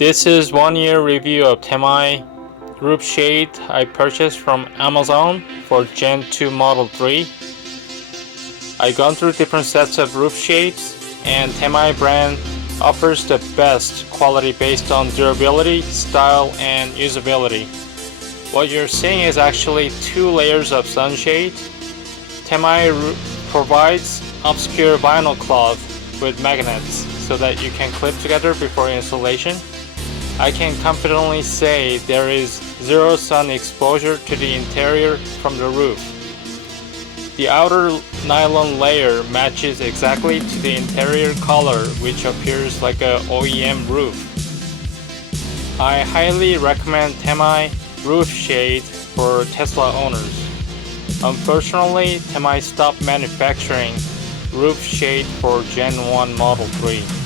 This is 1 year review of Temai roof shade I purchased from Amazon for Gen 2 Model 3. I gone through different sets of roof shades, and Temai brand offers the best quality based on durability, style, and usability. What you're seeing is actually 2 layers of sunshade. Temai provides obscure vinyl cloth with magnets so that you can clip together before installation. I can confidently say there is zero sun exposure to the interior from the roof. The outer nylon layer matches exactly to the interior color, which appears like a OEM roof. I highly recommend Temai roof shade for Tesla owners. Unfortunately, Temai stopped manufacturing roof shade for Gen 1 Model 3.